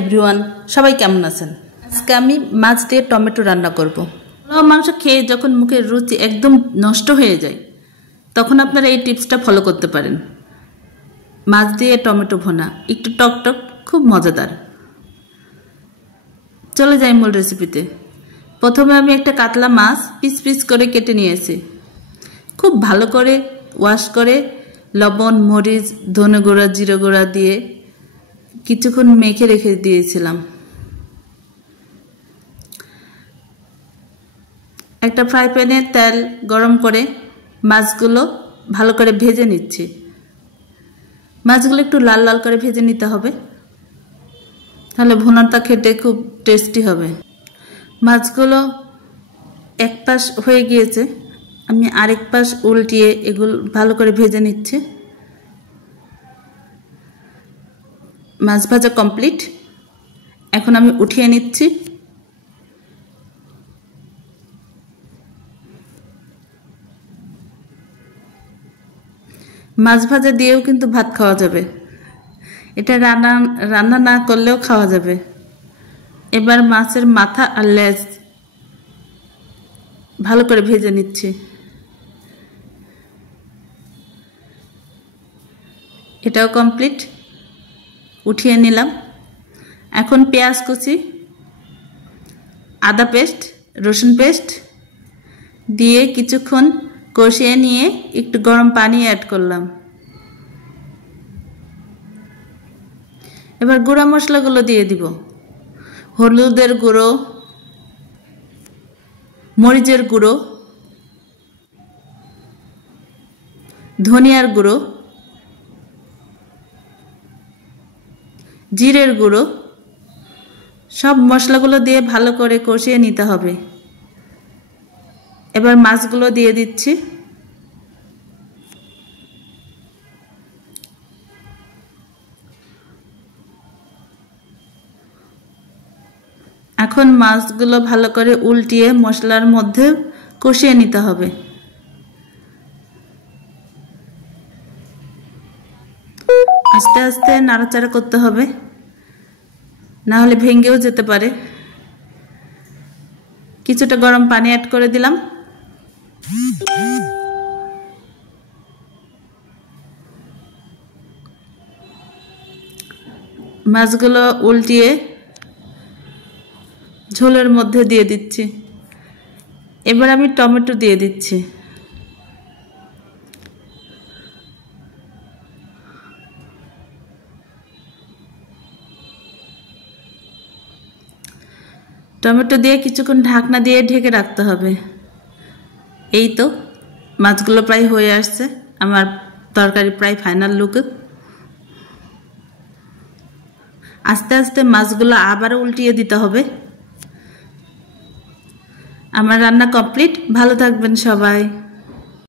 Everyone, সবাই কেমন আছেন? আজকে আমি মাছ দিয়ে টমেটো রান্না করব। পোলাও মাংস খেয়ে যখন মুখের রুচি একদম নষ্ট হয়ে যায় তখন আপনারা এই টিপসটা ফলো করতে পারেন। মাছ দিয়ে টমেটো ভুনা একটু টকটক, খুব মজাদার। চলে যাই মূল রেসিপিতে। প্রথমে আমি একটা কাতলা মাছ পিস পিস করে কেটে নিয়েছি। খুব ভালো করে ওয়াশ করে লবণ, মরিচ, ধনে গুঁড়া, জিরে গুঁড়া দিয়ে কিছুক্ষণ মেখে রেখে দিয়েছিলাম। একটা ফ্রাই প্যানে তেল গরম করে মাছগুলো ভালো করে ভেজে নিচ্ছি। মাছগুলো একটু লাল লাল করে ভেজে নিতে হবে, তাহলে ভুনাটা খেতে খুব টেস্টি হবে। মাছগুলো এক পাশ হয়ে গিয়েছে, আমি আরেক পাশ উল্টিয়ে এগুলো ভালো করে ভেজে নিচ্ছি। মাছ ভাজা কমপ্লিট। এখন আমি উঠিয়ে নিচ্ছি। মাছ ভাজা দিয়েও কিন্তু ভাত খাওয়া যাবে, এটা রান্না না করলেও খাওয়া যাবে। এবার মাছের মাথা আর লেজ ভালো করে ভেজে নিচ্ছি। এটাও কমপ্লিট, উঠিয়ে নিলাম। এখন পেঁয়াজ কুচি, আদা পেস্ট, রসুন পেস্ট দিয়ে কিছুক্ষণ কষিয়ে নিয়ে একটু গরম পানি অ্যাড করলাম। এবার গুঁড়া মশলাগুলো দিয়ে দিব। হলুদের গুঁড়ো, মরিচের গুঁড়ো, ধনিয়ার গুঁড়ো, জিরের গুঁড়ো, সব মশলাগুলো দিয়ে ভালো করে কষিয়ে নিতে হবে। এবার মাছগুলো দিয়ে দিচ্ছি। এখন মাছগুলো ভালো করে উল্টিয়ে মশলার মধ্যে কষিয়ে নিতে হবে। আস্তে আস্তে নাড়াচাড়া করতে হবে, না হলে ভেঙেও যেতে পারে। কিছুটা গরম পানি অ্যাড করে দিলাম। মাছগুলো উল্টিয়ে ঝোলের মধ্যে দিয়ে দিচ্ছি। এবার আমি টমেটো দিয়ে দিচ্ছি। টমেটো দিয়ে কিছুক্ষণ ঢাকনা দিয়ে ঢেকে রাখতে হবে। এই তো মাছগুলো প্রায় হয়ে আসছে, আমার তরকারি প্রায় ফাইনাল লুক। আস্তে আস্তে মাছগুলো আবারও উল্টিয়ে দিতে হবে। আমার রান্না কমপ্লিট। ভালো থাকবেন সবাই।